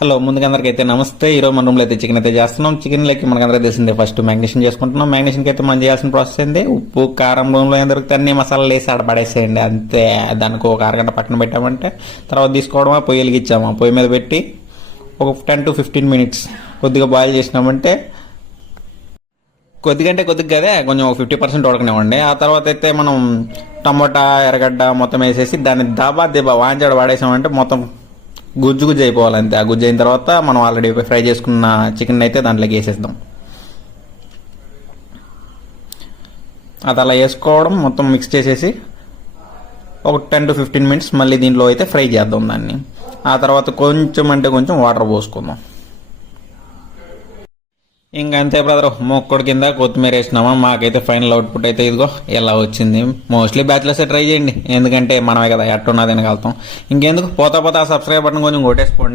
Hello, ముందుగా అందరికీ అయితే నమస్తే. ఈరోజు మన రూమ్లో అయితే చికెన్ అయితే చేస్తున్నాం. చికెన్ లెక్కి మనకు అందరికీ తెలిసిందే, ఫస్ట్ మ్యాగ్నేషన్ చేసుకుంటున్నాం. మ్యాగ్నేషన్కి అయితే మనం చేయాల్సిన ప్రాసెస్ ఏంది, ఉప్పు కారం రూమ్లో ఏం దొరుకుతాయి అన్ని మసాలాలు వేసి ఆడపడేసేయండి అంతే. దానికి ఒక అరగంట పక్కన పెట్టామంటే తర్వాత తీసుకోవడమా, పొయ్యి వెలిగించామా, పొయ్యి మీద పెట్టి ఒక 10 to 15 minutes కొద్దిగా బాయిల్ చేసినామంటే, కొద్దిగంటే కొద్దిగా కదే కొంచెం 50% ఉడకనివ్వండి. ఆ తర్వాత అయితే మనం టమోటా ఎర్రగడ్డ మొత్తం వేసేసి దాన్ని దబా వాంచాడు వాడేసామంటే మొత్తం గుజ్జు గుజ్జు అయిపోవాలి అంతే. ఆ గుజ్జు అయిన తర్వాత మనం ఆల్రెడీ ఫ్రై చేసుకున్న చికెన్ అయితే దాంట్లోకి వేసేద్దాం. అది అలా వేసుకోవడం మొత్తం మిక్స్ చేసేసి ఒక 10 to 15 minutes మళ్ళీ దీంట్లో అయితే ఫ్రై చేద్దాం దాన్ని. ఆ తర్వాత కొంచెం అంటే కొంచెం వాటర్ పోసుకుందాం. ఇంకా అంతే బ్రదర్, మొక్కడి కింద కొత్తిమీర వేసినామా. మాకైతే ఫైనల్ అవుట్పుట్ అయితే ఇదిగో ఎలా వచ్చింది. మోస్ట్లీ బ్యాచిలర్స్ ట్రై చేయండి, ఎందుకంటే మనమే కదా ఎట్టున్నది తినగలుగుతాం. ఇంకెందుకు పోతా ఆ సబ్స్క్రైబ్ బటన్ కొంచెం కొట్టేసుకోండి.